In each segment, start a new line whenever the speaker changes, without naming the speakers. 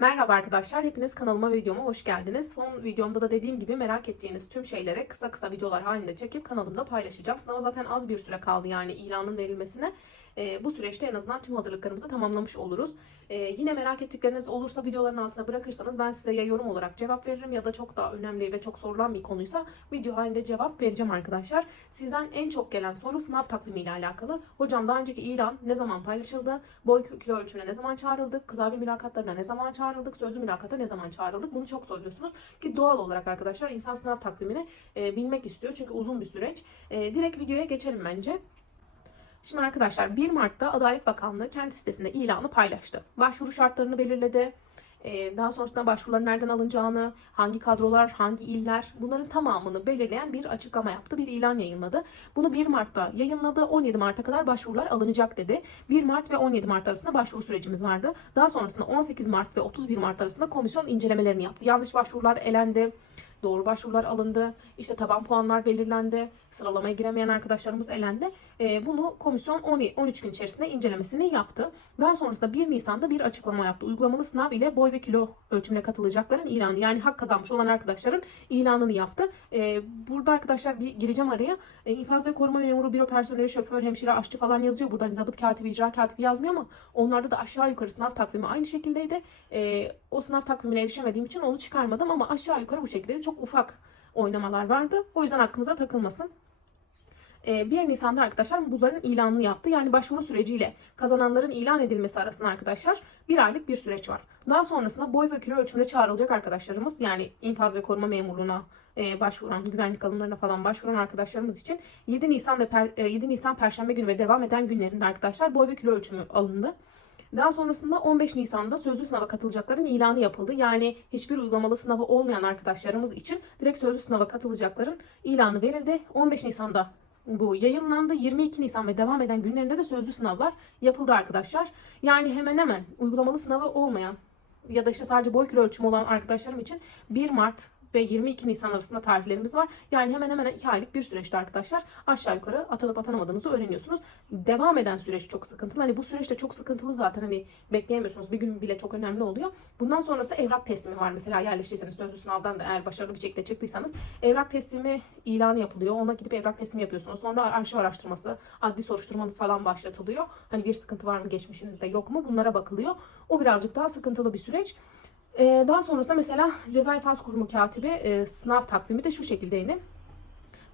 Merhaba arkadaşlar, hepiniz kanalıma videoma hoş geldiniz. Son videomda da dediğim gibi merak ettiğiniz tüm şeyleri kısa kısa videolar halinde çekip kanalımda paylaşacağım. Sınava zaten az bir süre kaldı yani ilanın verilmesine. Ee, bu süreçte en azından tüm hazırlıklarımızı tamamlamış oluruz. Ee, yine merak ettikleriniz olursa videoların altına bırakırsanız ben size ya yorum olarak cevap veririm ya da çok daha önemli ve çok sorulan bir konuysa video halinde cevap vereceğim arkadaşlar. Sizden en çok gelen soru sınav takvimi ile alakalı. Hocam daha önceki ilan ne zaman paylaşıldı? Boy kilo ölçümüne ne zaman çağrıldık? Klavye mülakatlarına ne zaman çağrıldık? Sözlü mülakata ne zaman çağrıldık? Bunu çok soruyorsunuz. Ki doğal olarak arkadaşlar insan sınav takvimini e, bilmek istiyor. Çünkü uzun bir süreç. E, direkt videoya geçelim bence. Şimdi arkadaşlar 1 Mart'ta Adalet Bakanlığı kendi sitesinde ilanı paylaştı. Başvuru şartlarını belirledi. Ee, Daha sonrasında başvuruların nereden alınacağını, hangi kadrolar, hangi iller bunların tamamını belirleyen bir açıklama yaptı. Bir ilan yayınladı. Bunu 1 Mart'ta yayınladı. 17 Mart'a kadar başvurular alınacak dedi. 1 Mart ve 17 Mart arasında başvuru sürecimiz vardı. Daha sonrasında 18 Mart ve 31 Mart arasında komisyon incelemelerini yaptı. Yanlış başvurular elendi. Doğru başvurular alındı. İşte taban puanlar belirlendi. Sıralamaya giremeyen arkadaşlarımız elendi. Ee, bunu komisyon 10 13 gün içerisinde incelemesini yaptı. Daha sonrasında 1 Nisan'da bir açıklama yaptı. Uygulamalı sınav ile boy ve kilo ölçümüne katılacakların ilanı yani hak kazanmış olan arkadaşların ilanını yaptı. Ee, burada arkadaşlar bir gireceğim araya. Ee, infaz ve koruma memuru, büro personeli, şoför, hemşire, aşçı falan yazıyor. Burada hani zabıt katibi, icra katibi yazmıyor ama onlarda da aşağı yukarı sınav takvimi aynı şekildeydi. Ee, o sınav takvimine erişemediğim için onu çıkarmadım ama aşağı yukarı bu şekilde çok ufak oynamalar vardı. O yüzden aklınıza takılmasın. Ee, 1 Nisan'da arkadaşlar bunların ilanını yaptı. Yani başvuru süreciyle kazananların ilan edilmesi arasında arkadaşlar bir aylık bir süreç var. Daha sonrasında boy ve kilo ölçümüne çağrılacak arkadaşlarımız yani infaz ve koruma memurluğuna e, başvuran, güvenlik alımlarına falan başvuran arkadaşlarımız için 7 Nisan ve per, e, 7 Nisan Perşembe günü ve devam eden günlerinde arkadaşlar boy ve kilo ölçümü alındı. Daha sonrasında 15 Nisan'da sözlü sınava katılacakların ilanı yapıldı. Yani hiçbir uygulamalı sınavı olmayan arkadaşlarımız için direkt sözlü sınava katılacakların ilanı verildi. 15 Nisan'da bu yayınlandı. 22 Nisan ve devam eden günlerinde de sözlü sınavlar yapıldı arkadaşlar. Yani hemen hemen uygulamalı sınavı olmayan ya da işte sadece boy kilo ölçümü olan arkadaşlarım için 1 Mart ve 22 Nisan arasında tarihlerimiz var. Yani hemen hemen 2 aylık bir süreçte arkadaşlar aşağı yukarı atanıp atanamadığınızı öğreniyorsunuz. Devam eden süreç çok sıkıntılı. Hani bu süreçte çok sıkıntılı zaten hani bekleyemiyorsunuz. Bir gün bile çok önemli oluyor. Bundan sonrası evrak teslimi var. Mesela yerleştiyseniz sözlü sınavdan da eğer başarılı bir şekilde çıktıysanız evrak teslimi ilanı yapılıyor. Ona gidip evrak teslimi yapıyorsunuz. Sonra arşiv araştırması, adli soruşturmanız falan başlatılıyor. Hani bir sıkıntı var mı geçmişinizde yok mu bunlara bakılıyor. O birazcık daha sıkıntılı bir süreç. Ee, daha sonrasında mesela Ceza İnfaz Kurumu katibi e, sınav takvimi de şu şekildeydi.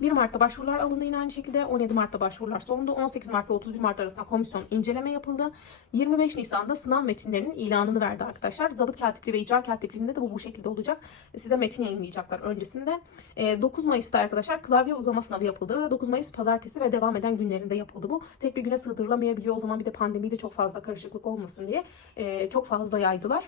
1 Mart'ta başvurular alındı yine aynı şekilde. 17 Mart'ta başvurular sondu. 18 Mart ve 31 Mart arasında komisyon inceleme yapıldı. 25 Nisan'da sınav metinlerinin ilanını verdi arkadaşlar. Zabıt katipliği ve icra katipliğinde de bu bu şekilde olacak. Size metin yayınlayacaklar öncesinde. Ee, 9 Mayıs'ta arkadaşlar klavye uygulama sınavı yapıldı. 9 Mayıs pazartesi ve devam eden günlerinde yapıldı bu. Tek bir güne sığdırılamayabiliyor. O zaman bir de pandemide çok fazla karışıklık olmasın diye e, çok fazla yaydılar.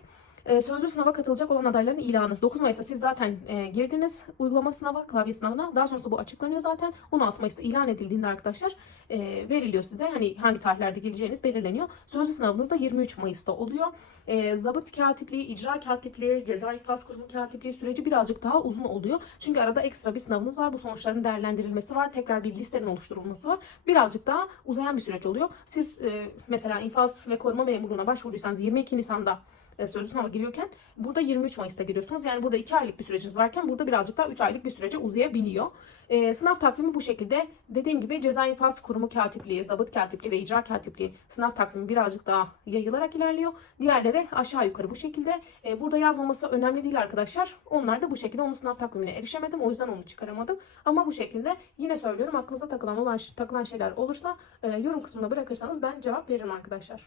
Ee, Sözlü sınava katılacak olan adayların ilanı. 9 Mayıs'ta siz zaten e, girdiniz uygulama sınava, klavye sınavına. Daha sonrasında bu açıklanıyor zaten. 16 Mayıs'ta ilan edildiğinde arkadaşlar e, veriliyor size. Hani hangi tarihlerde geleceğiniz belirleniyor. Sözlü sınavınız da 23 Mayıs'ta oluyor. E, zabıt katipliği, icra katipliği, ceza infaz kurumu katipliği süreci birazcık daha uzun oluyor. Çünkü arada ekstra bir sınavınız var. Bu sonuçların değerlendirilmesi var. Tekrar bir listenin oluşturulması var. Birazcık daha uzayan bir süreç oluyor. Siz e, mesela infaz ve koruma memurluğuna başvurduysanız 22 Nisan'da e, sınava giriyorken burada 23 Mayıs'ta giriyorsunuz. Yani burada 2 aylık bir süreciniz varken burada birazcık daha 3 aylık bir sürece uzayabiliyor. E, sınav takvimi bu şekilde. Dediğim gibi ceza infaz kurumu katipliği, zabıt katipliği ve icra katipliği sınav takvimi birazcık daha yayılarak ilerliyor. Diğerleri aşağı yukarı bu şekilde. E, burada yazmaması önemli değil arkadaşlar. Onlar da bu şekilde onun sınav takvimine erişemedim. O yüzden onu çıkaramadım. Ama bu şekilde yine söylüyorum aklınıza takılan olan takılan şeyler olursa e, yorum kısmına bırakırsanız ben cevap veririm arkadaşlar.